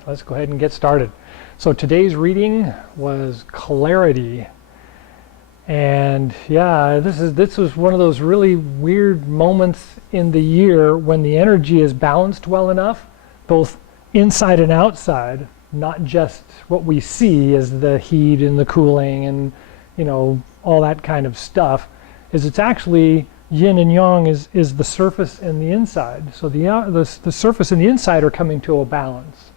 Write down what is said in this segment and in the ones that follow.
right, let's go ahead and get started. So today's reading was clarity. And yeah, this was one of those really weird moments in the year when the energy is balanced well enough, both inside and outside, not just what we see as the heat and the cooling and, you know, all that kind of stuff, is it's actually yin and yang is the surface and the inside. So the surface and the inside are coming to a balance.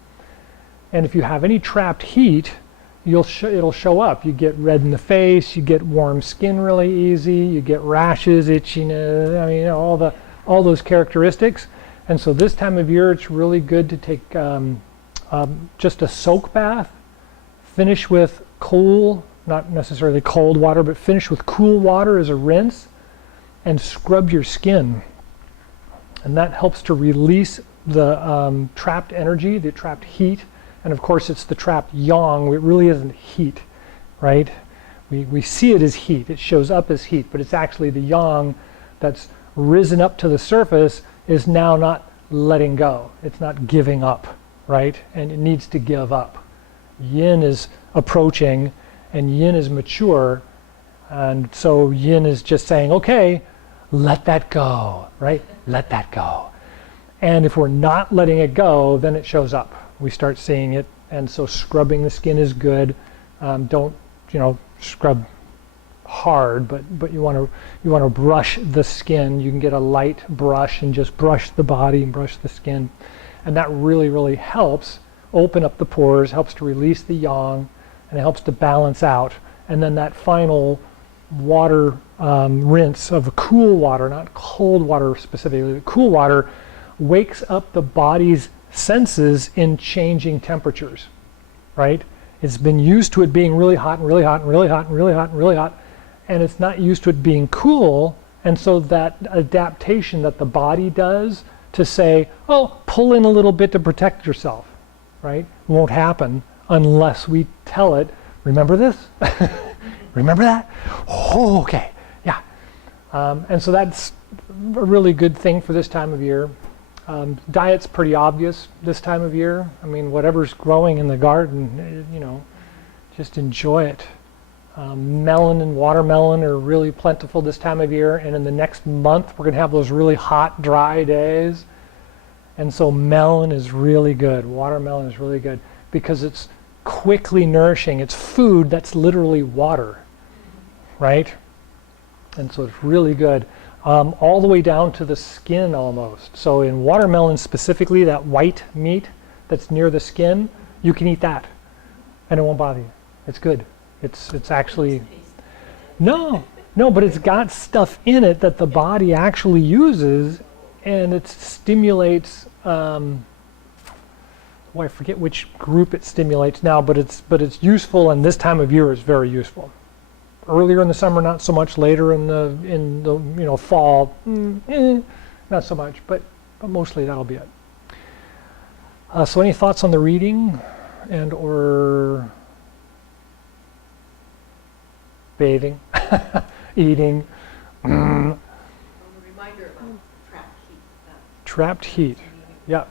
And if you have any trapped heat, it'll show up. You get red in the face, you get warm skin really easy, you get rashes, itchiness, I mean, you know, all those characteristics. And so this time of year, it's really good to take just a soak bath, finish with cool, not necessarily cold water, but finish with cool water as a rinse, and scrub your skin. And that helps to release the trapped energy, the trapped heat. And of course, it's the trapped yang. It really isn't heat, right? We see it as heat. It shows up as heat, but it's actually the yang that's risen up to the surface is now not letting go. It's not giving up, right? And it needs to give up. Yin is approaching, and yin is mature. And so yin is just saying, okay, let that go, right? Let that go. And if we're not letting it go, then it shows up. We start seeing it, and so scrubbing the skin is good. Don't, you know, scrub hard, but you want to brush the skin. You can get a light brush and just brush the body and brush the skin, and that really helps open up the pores, helps to release the yang, and it helps to balance out. And then that final water rinse of cool water, not cold water specifically, cool water wakes up the body's senses in changing temperatures, right? It's been used to it being really hot and really hot and really hot and really hot and really hot, and it's not used to it being cool. And so that adaptation that the body does to say, oh, pull in a little bit to protect yourself, right? Won't happen unless we tell it, remember this? Remember that? Oh, okay, yeah. And so that's a really good thing for this time of year. Diet's pretty obvious this time of year. I mean, whatever's growing in the garden, you know, just enjoy it. Melon and watermelon are really plentiful this time of year, and in the next month we're going to have those really hot, dry days. And so melon is really good. Watermelon is really good because it's quickly nourishing. It's food that's literally water, right? And so it's really good. All the way down to the skin almost. So in watermelon specifically, that white meat that's near the skin, you can eat that and it won't bother you. It's good. It's actually, no, but it's got stuff in it that the body actually uses, and it stimulates, I forget which group it stimulates now, but it's useful, and this time of year is very useful. Earlier in the summer, not so much. Later in the you know, fall, not so much. But mostly that'll be it. So any thoughts on the reading and or bathing, eating? A reminder about trapped heat. Trapped heat. Yeah.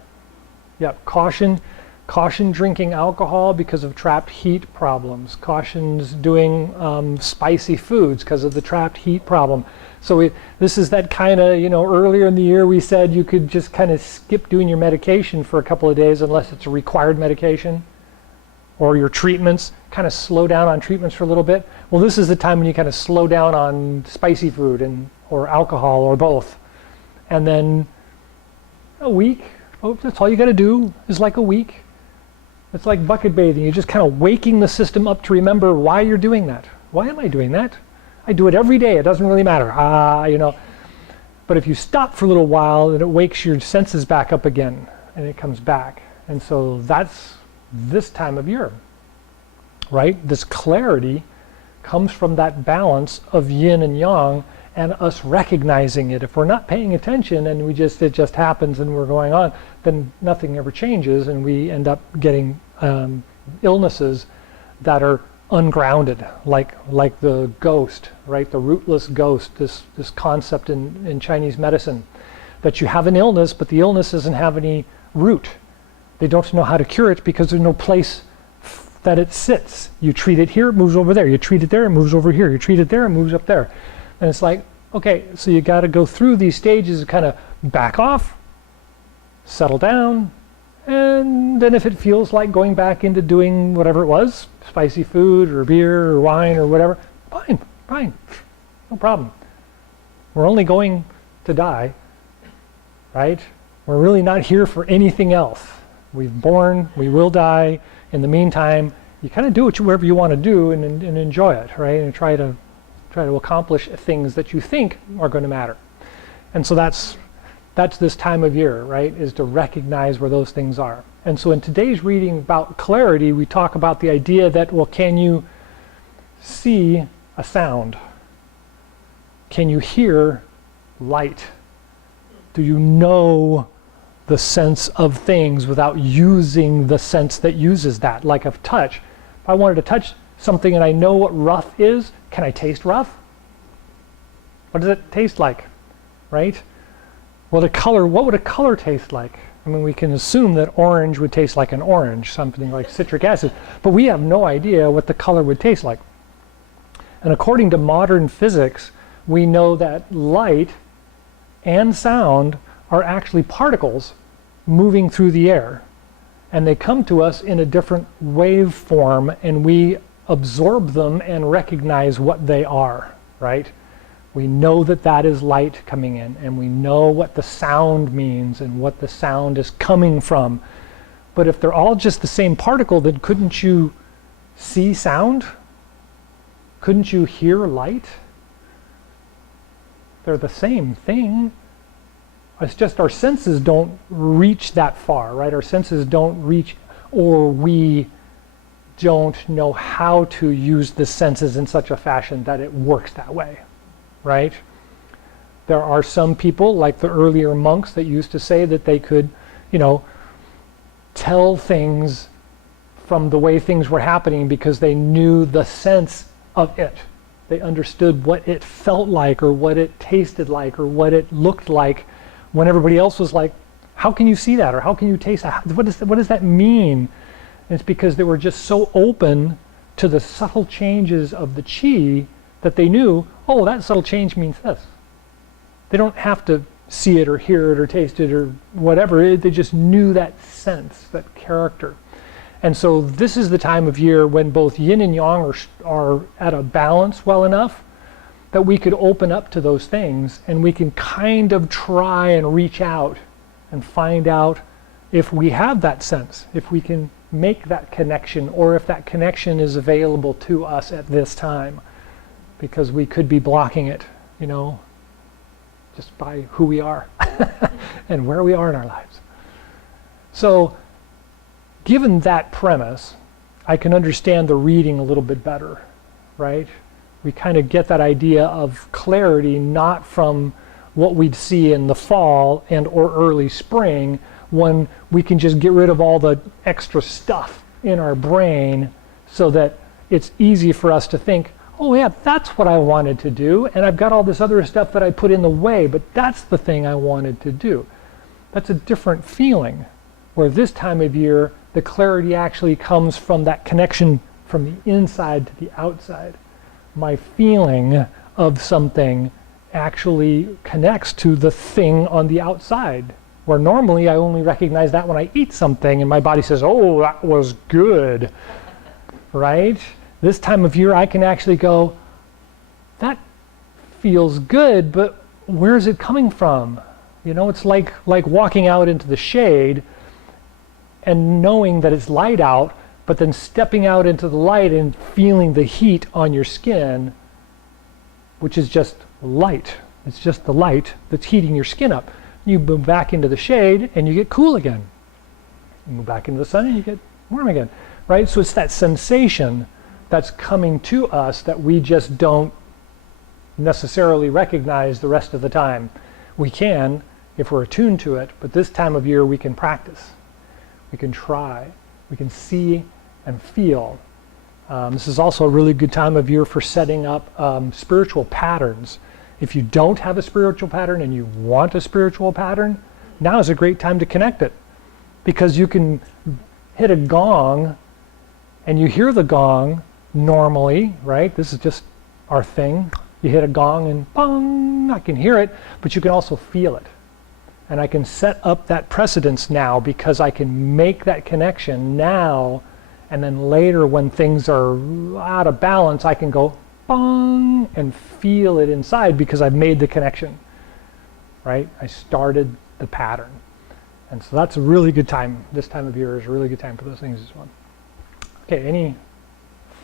Caution drinking alcohol because of trapped heat problems. Caution's doing spicy foods because of the trapped heat problem. So this is that kind of, you know, earlier in the year we said you could just kind of skip doing your medication for a couple of days unless it's a required medication, or your treatments, kind of slow down on treatments for a little bit. Well, this is the time when you kind of slow down on spicy food or alcohol or both. And then a week, that's all you got to do is like a week. It's like bucket bathing. You're just kind of waking the system up to remember why you're doing that. Why am I doing that? I do it every day. It doesn't really matter. You know. But if you stop for a little while, then it wakes your senses back up again, and it comes back. And so that's this time of year, right? This clarity comes from that balance of yin and yang, and us recognizing it. If we're not paying attention and it just happens and we're going on, then nothing ever changes, and we end up getting illnesses that are ungrounded, like the ghost, right? The rootless ghost, this concept in Chinese medicine, that you have an illness, but the illness doesn't have any root, They don't know how to cure it because there's no place that it sits. You treat it here, it moves over there. You treat it there, it moves over here. You treat it there, it moves up there. And it's like, okay, so you got to go through these stages and kind of back off, settle down, and then if it feels like going back into doing whatever it was, spicy food or beer or wine or whatever, fine, no problem. We're only going to die, right? We're really not here for anything else. We've born, we will die. In the meantime, you kind of do whatever you want to do and enjoy it, right? And try to accomplish things that you think are going to matter. And so that's this time of year, right? Is to recognize where those things are. And so in today's reading about clarity, we talk about the idea that, well, can you see a sound? Can you hear light? Do you know the sense of things without using the sense that uses that, like of touch? If I wanted to touch something and I know what rough is, can I taste rough? What does it taste like, right? Well, what would a color taste like? I mean, we can assume that orange would taste like an orange, something like citric acid, but we have no idea what the color would taste like. And according to modern physics, we know that light and sound are actually particles moving through the air, and they come to us in a different waveform, and we absorb them and recognize what they are, right? We know that that is light coming in, and we know what the sound means and what the sound is coming from. But if they're all just the same particle, then couldn't you see sound? Couldn't you hear light? They're the same thing. It's just our senses don't reach that far, right? Our senses don't reach, or we don't know how to use the senses in such a fashion that it works that way, right? There are some people, like the earlier monks, that used to say that they could, tell things from the way things were happening because they knew the sense of it. They understood what it felt like, or what it tasted like, or what it looked like, when everybody else was like, how can you see that? Or how can you taste that? What does that mean? And it's because they were just so open to the subtle changes of the chi that they knew, oh, that subtle change means this. They don't have to see it or hear it or taste it or whatever. They just knew that sense, that character. And so this is the time of year when both yin and yang are at a balance well enough that we could open up to those things, and we can kind of try and reach out and find out if we have that sense, if we can make that connection, or if that connection is available to us at this time, because we could be blocking it, just by who we are and where we are in our lives. So given that premise, I can understand the reading a little bit better, right? We kind of get that idea of clarity not from what we'd see in the fall and or early spring, when we can just get rid of all the extra stuff in our brain so that it's easy for us to think, oh yeah, that's what I wanted to do, and I've got all this other stuff that I put in the way, but that's the thing I wanted to do. That's a different feeling, where this time of year, the clarity actually comes from that connection from the inside to the outside. My feeling of something actually connects to the thing on the outside, where normally I only recognize that when I eat something and my body says, oh, that was good, right? This time of year I can actually go, that feels good, but where is it coming from? It's like walking out into the shade and knowing that it's light out, but then stepping out into the light and feeling the heat on your skin, which is just light. It's just the light that's heating your skin up. You move back into the shade and you get cool again. You move back into the sun and you get warm again, right? So it's that sensation that's coming to us that we just don't necessarily recognize the rest of the time. We can if we're attuned to it, but this time of year we can practice. We can try. We can see and feel. This is also a really good time of year for setting up spiritual patterns. If you don't have a spiritual pattern and you want a spiritual pattern, now is a great time to connect it. because you can hit a gong and you hear the gong normally, right? This is just our thing. You hit a gong and bong, I can hear it, but you can also feel it. And I can set up that precedence now because I can make that connection now, and then later when things are out of balance, I can go bong and feel it inside because I've made the connection, right? I started the pattern. And so that's a really good time. This time of year is a really good time for those things as well. Okay, any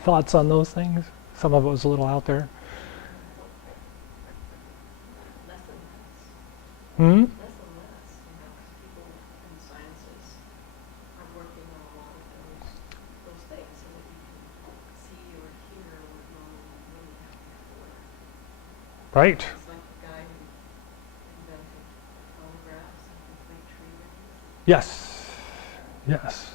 thoughts on those things? Some of it was a little out there. Less and less. Hmm? Less and less. Because people in sciences are working on a lot of those things so that you can see or hear what normally you wouldn't have before. Right. It's like the guy who invented phonographs and could play tree rings. Yes. Yes.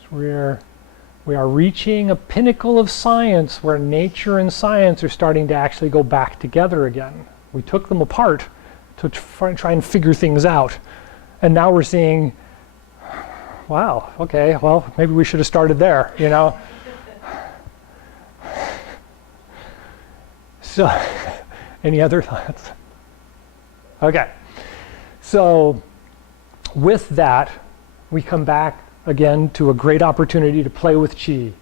So we are reaching a pinnacle of science where nature and science are starting to actually go back together again. We took them apart to try and figure things out. And now we're seeing, wow, okay, well, maybe we should have started there, you know? So, any other thoughts? Okay. So, with that, we come back again to a great opportunity to play with Chi.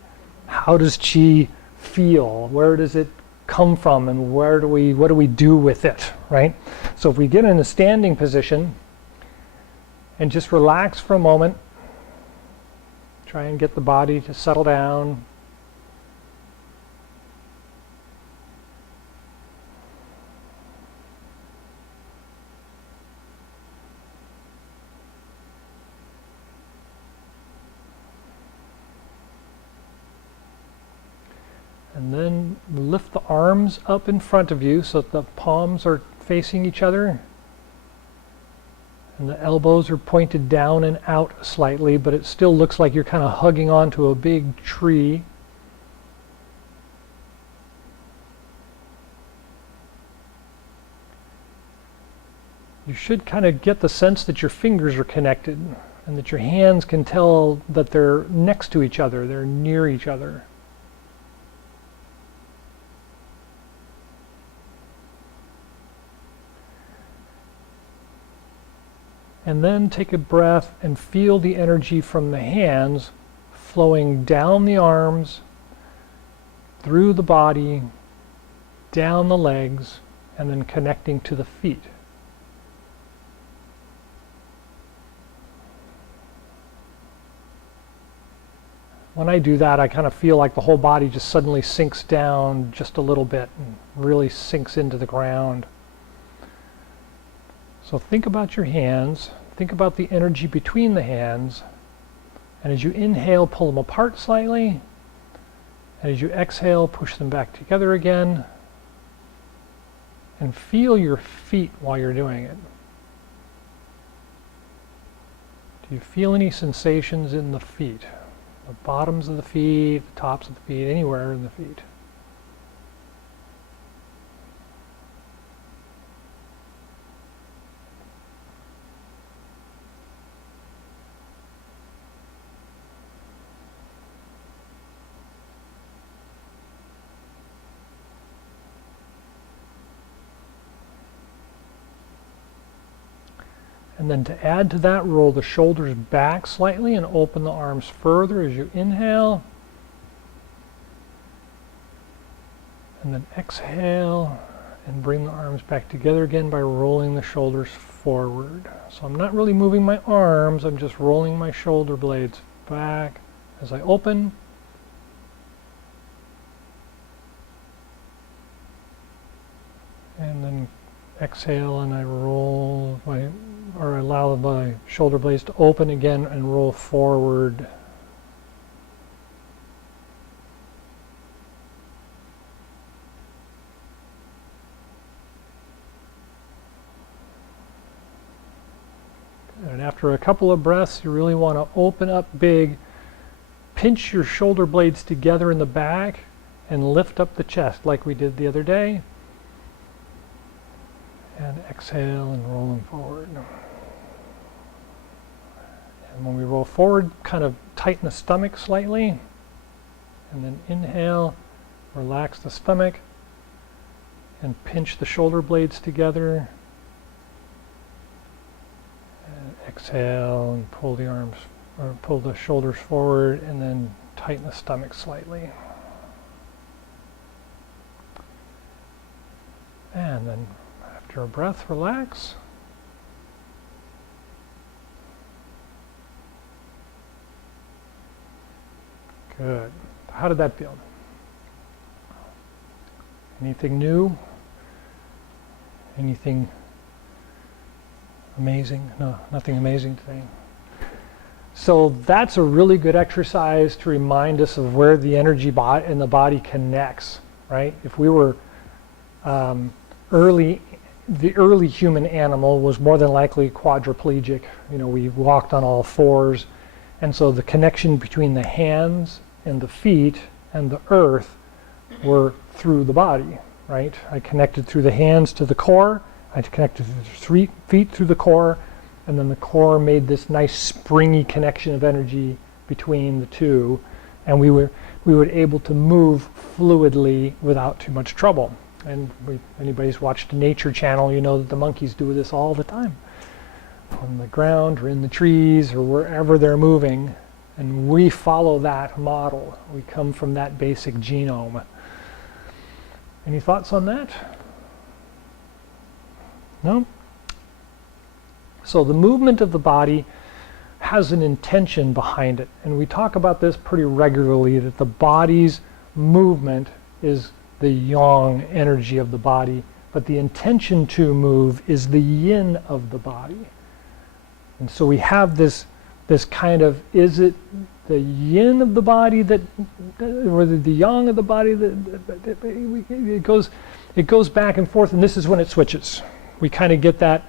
How does Chi feel? Where does it come from, and what do we do with it, right? So if we get in a standing position and just relax for a moment, try and get the body to settle down. And then lift the arms up in front of you so that the palms are facing each other. And the elbows are pointed down and out slightly, but it still looks like you're kind of hugging onto a big tree. You should kind of get the sense that your fingers are connected and that your hands can tell that they're next to each other, they're near each other. And then take a breath and feel the energy from the hands flowing down the arms, through the body, down the legs, and then connecting to the feet. When I do that, I kind of feel like the whole body just suddenly sinks down just a little bit and really sinks into the ground. So think about your hands, think about the energy between the hands, and as you inhale, pull them apart slightly, and as you exhale, push them back together again, and feel your feet while you're doing it. Do you feel any sensations in the feet? The bottoms of the feet, the tops of the feet, anywhere in the feet? And then to add to that, roll the shoulders back slightly and open the arms further as you inhale. And then exhale and bring the arms back together again by rolling the shoulders forward. So I'm not really moving my arms, I'm just rolling my shoulder blades back as I open. And then exhale and I roll or allow my shoulder blades to open again and roll forward. And after a couple of breaths, you really want to open up big, pinch your shoulder blades together in the back, and lift up the chest like we did the other day. And exhale and rolling forward. And when we roll forward, kind of tighten the stomach slightly. And then inhale, relax the stomach, and pinch the shoulder blades together. And exhale and pull the arms, or pull the shoulders forward, and then tighten the stomach slightly. And then after a breath, relax. Good. How did that feel? Anything new? Anything amazing? No, nothing amazing today. So that's a really good exercise to remind us of where the energy in the body connects, right? If we were the early human animal was more than likely quadriplegic. You know, we walked on all fours. And so the connection between the hands and the feet and the earth were through the body, right? I connected through the hands to the core. I connected through the feet through the core. And then the core made this nice springy connection of energy between the two. And we were able to move fluidly without too much trouble. And anybody's watched the Nature Channel, you know that the monkeys do this all the time. On the ground or in the trees or wherever they're moving. And we follow that model. We come from that basic genome. Any thoughts on that? No? So the movement of the body has an intention behind it. And we talk about this pretty regularly, that the body's movement is the yang energy of the body, but the intention to move is the yin of the body. And so we have this kind of, is it the yin of the body or the yang of the body it goes back and forth, and this is when it switches. We kind of get that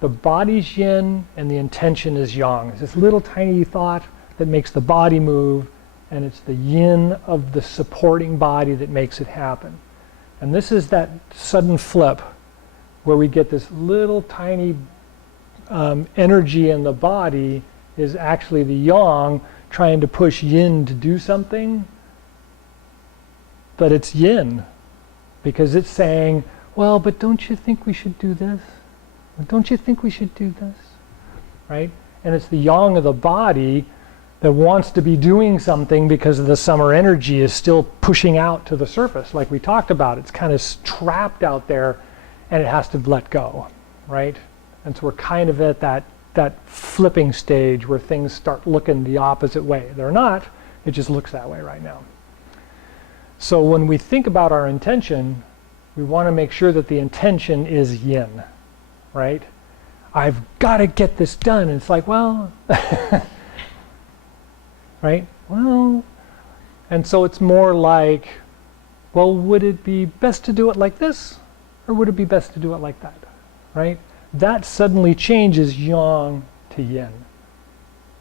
the body's yin and the intention is yang. It's this little tiny thought that makes the body move, and it's the yin of the supporting body that makes it happen. And this is that sudden flip where we get this little tiny energy in the body is actually the yang trying to push yin to do something, but it's yin because it's saying, well, but don't you think we should do this? Don't you think we should do this? Right? And it's the yang of the body that wants to be doing something because the summer energy is still pushing out to the surface, like we talked about. It's kind of trapped out there, and it has to let go, right? And so we're kind of at that flipping stage where things start looking the opposite way. They're not, it just looks that way right now. So when we think about our intention, we want to make sure that the intention is yin, right? I've got to get this done. And it's like, well, right? Well, and so it's more like, well, would it be best to do it like this? Or would it be best to do it like that, right? That suddenly changes yang to yin.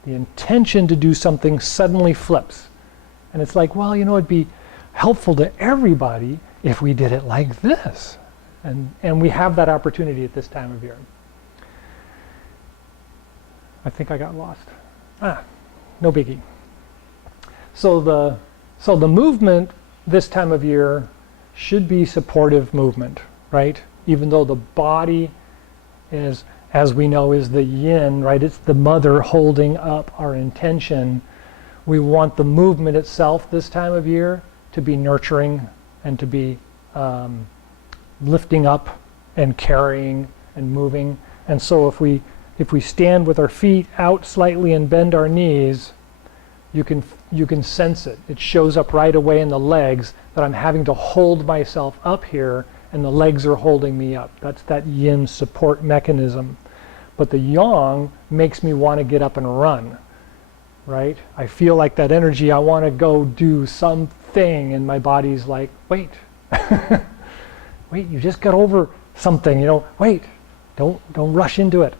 The intention to do something suddenly flips. And it's like, well, you know, it'd be helpful to everybody if we did it like this. And we have that opportunity at this time of year. I think I got lost. No biggie. So the movement this time of year should be supportive movement, right? Even though the body is, as we know, is the yin, right? It's the mother holding up our intention. We want the movement itself this time of year to be nurturing and to be lifting up and carrying and moving. And so if we stand with our feet out slightly and bend our knees, you can sense it. It shows up right away in the legs that I'm having to hold myself up here and the legs are holding me up. That's that yin support mechanism. But the yang makes me want to get up and run, right? I feel like that energy, I want to go do something, and my body's like, wait, wait, you just got over something, you know, wait, don't rush into it.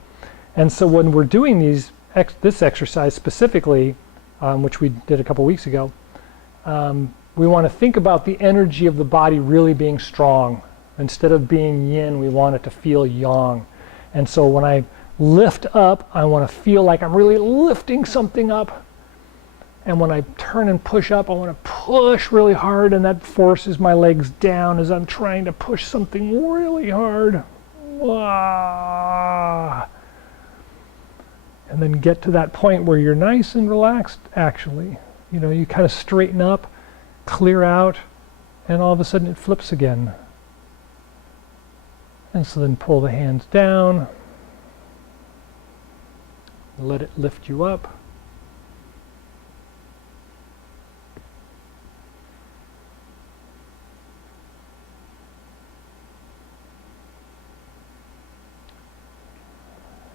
And so when we're doing this exercise specifically, which we did a couple weeks ago, we want to think about the energy of the body really being strong. Instead of being yin, we want it to feel yang. And so when lift up, I want to feel like I'm really lifting something up. And when I turn and push up, I want to push really hard, and that forces my legs down as I'm trying to push something really hard. Wah. And then get to that point where you're nice and relaxed, actually. You know, you kind of straighten up, clear out, and all of a sudden it flips again. And so then pull the hands down, let it lift you up.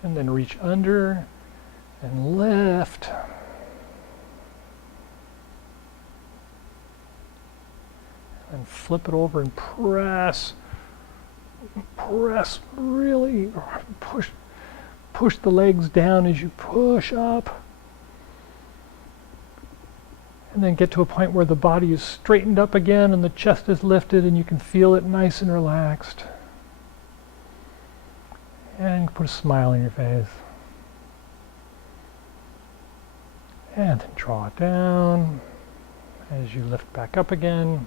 And then reach under and lift. And flip it over and press. Press really, push the legs down as you push up. And then get to a point where the body is straightened up again and the chest is lifted and you can feel it nice and relaxed. And put a smile on your face. And then draw it down as you lift back up again.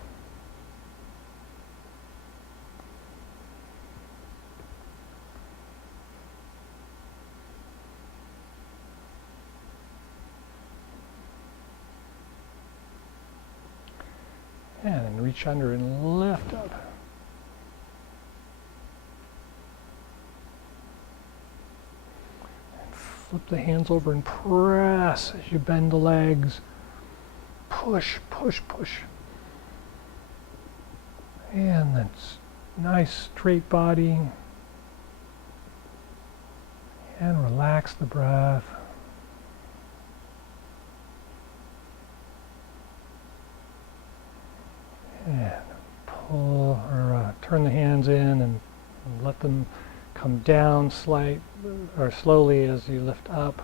And then reach under and lift up. Flip the hands over and press as you bend the legs. Push, push, push. And that's nice straight body. And relax the breath. And pull or turn the hands in and let them come down slowly as you lift up.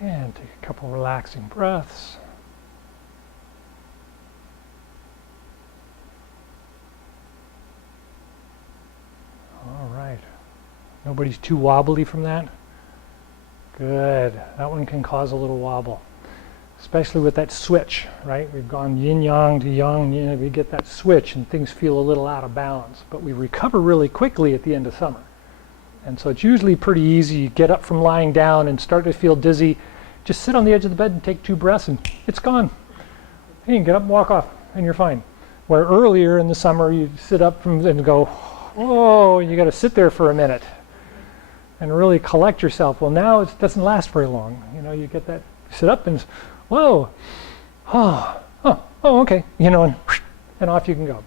And take a couple relaxing breaths. All right. Nobody's too wobbly from that? Good. That one can cause a little wobble, especially with that switch, right? We've gone yin-yang to yang, you know, we get that switch and things feel a little out of balance, but we recover really quickly at the end of summer. And so it's usually pretty easy. You get up from lying down and start to feel dizzy. Just sit on the edge of the bed and take 2 breaths and it's gone. And you can get up and walk off and you're fine. Where earlier in the summer you sit up and go, oh, you got to sit there for a minute and really collect yourself. Well, now it doesn't last very long. You know, you get that, sit up and, whoa, oh, okay, you know, and off you can go.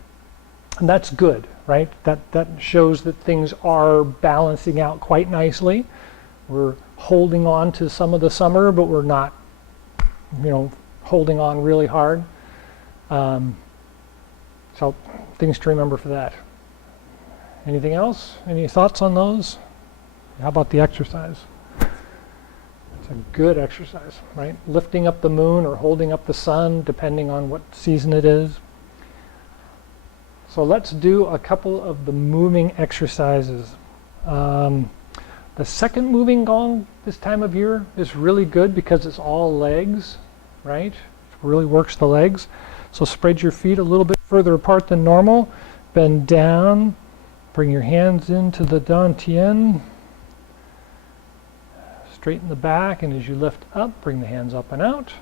And that's good, right? That shows that things are balancing out quite nicely. We're holding on to some of the summer, but we're not, you know, holding on really hard. So things to remember for that. Anything else? Any thoughts on those? How about the exercise? It's a good exercise, right? Lifting up the moon or holding up the sun, depending on what season it is. So let's do a couple of the moving exercises. The second moving gong this time of year is really good because it's all legs, right? It really works the legs. So spread your feet a little bit further apart than normal. Bend down. Bring your hands into the dantian. Straighten the back, and as you lift up, bring the hands up and out.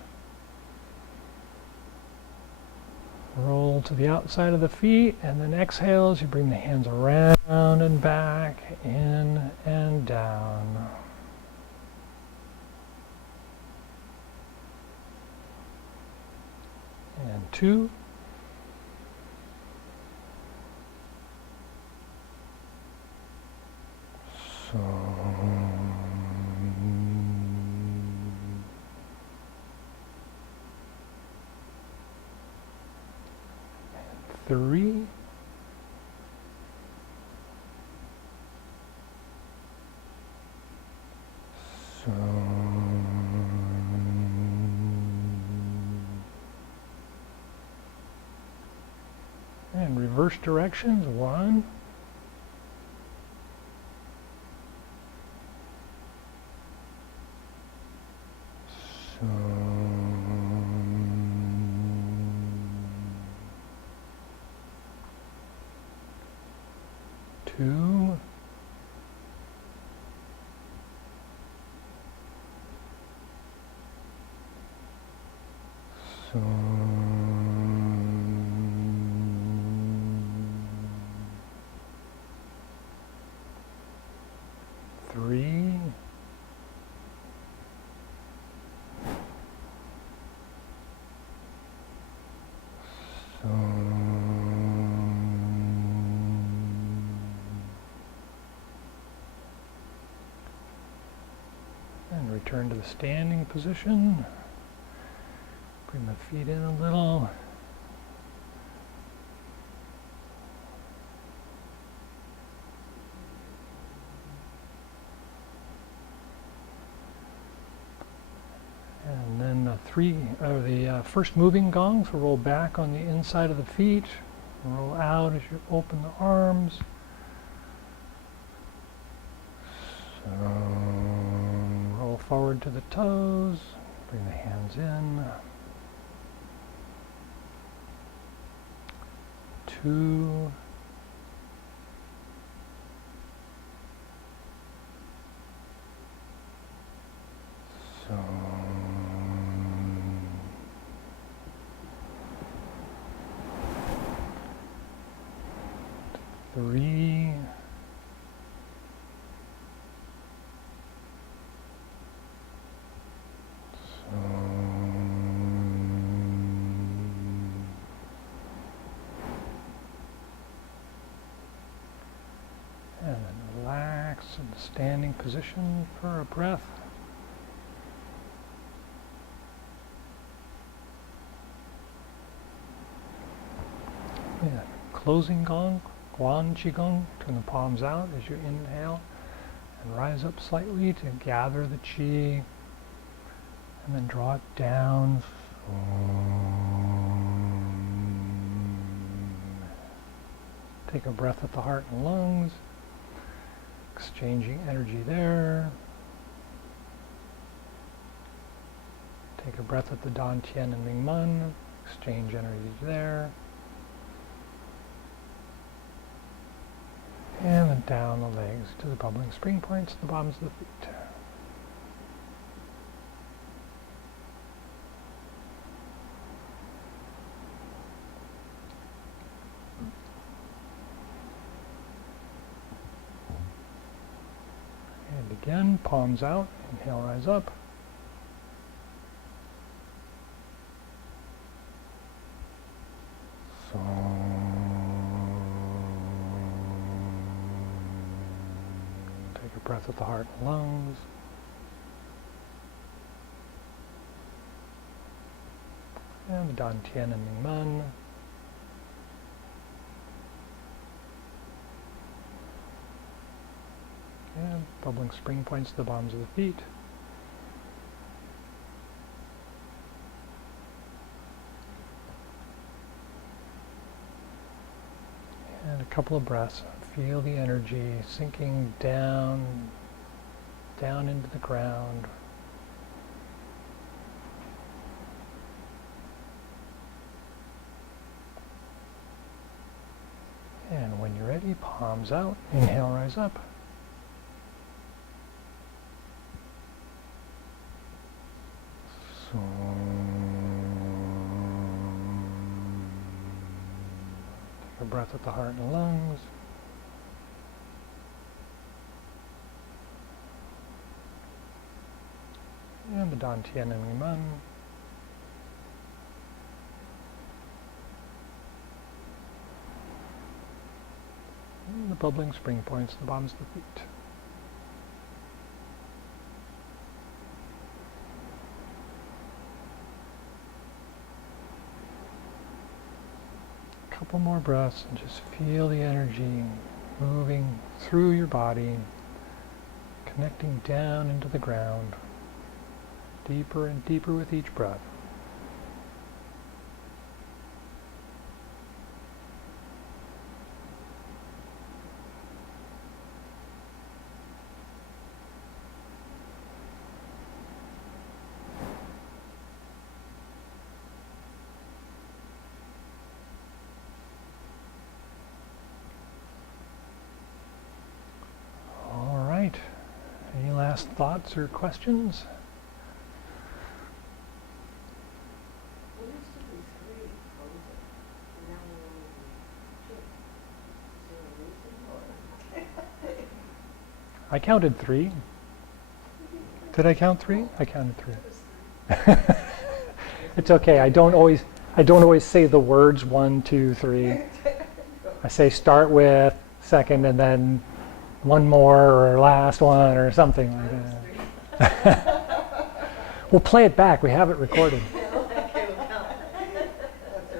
Roll to the outside of the feet, and then exhale as you bring the hands around and back, in and down. And 2. So 3. So reverse directions. 1, 2, 3, 'and return to the standing position. Bring the feet in a little. And then the first moving gongs will roll back on the inside of the feet. Roll out as you open the arms. So roll forward to the toes. Bring the hands in. 2, 3, 'and then relax in the standing position for a breath. Yeah. Closing gong, Chi Gung. Turn the palms out as you inhale and rise up slightly to gather the chi, and then draw it down. Take a breath at the heart and lungs, exchanging energy there. Take a breath at the Dan Tian and Ming Man, exchange energy there. And then down the legs to the bubbling spring points, the bottoms of the feet. And again, palms out, inhale, rise up. So take a breath at the heart and lungs. And the Dan Tian and Ming Man. And bubbling spring points to the bottoms of the feet. And a couple of breaths. Feel the energy sinking down, down into the ground. And when you're ready, palms out, inhale, rise up. So take a breath at the heart and lungs. And the Dan Tian and Ming Man. And the bubbling spring points, the bottoms of the feet. Couple more breaths and just feel the energy moving through your body, connecting down into the ground, deeper and deeper with each breath. last thoughts or questions? Well, there used to be three closing, and now we're only two. Is there a reason or? I counted 3. Did I count 3? I counted 3. It's okay. I don't always say the words 1, 2, 3. I say start with, second, and then one more or last one or something like that. We'll play it back. We have it recorded. Okay, well, that's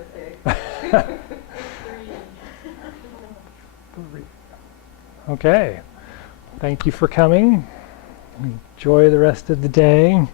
okay. Okay. Thank you for coming. Enjoy the rest of the day.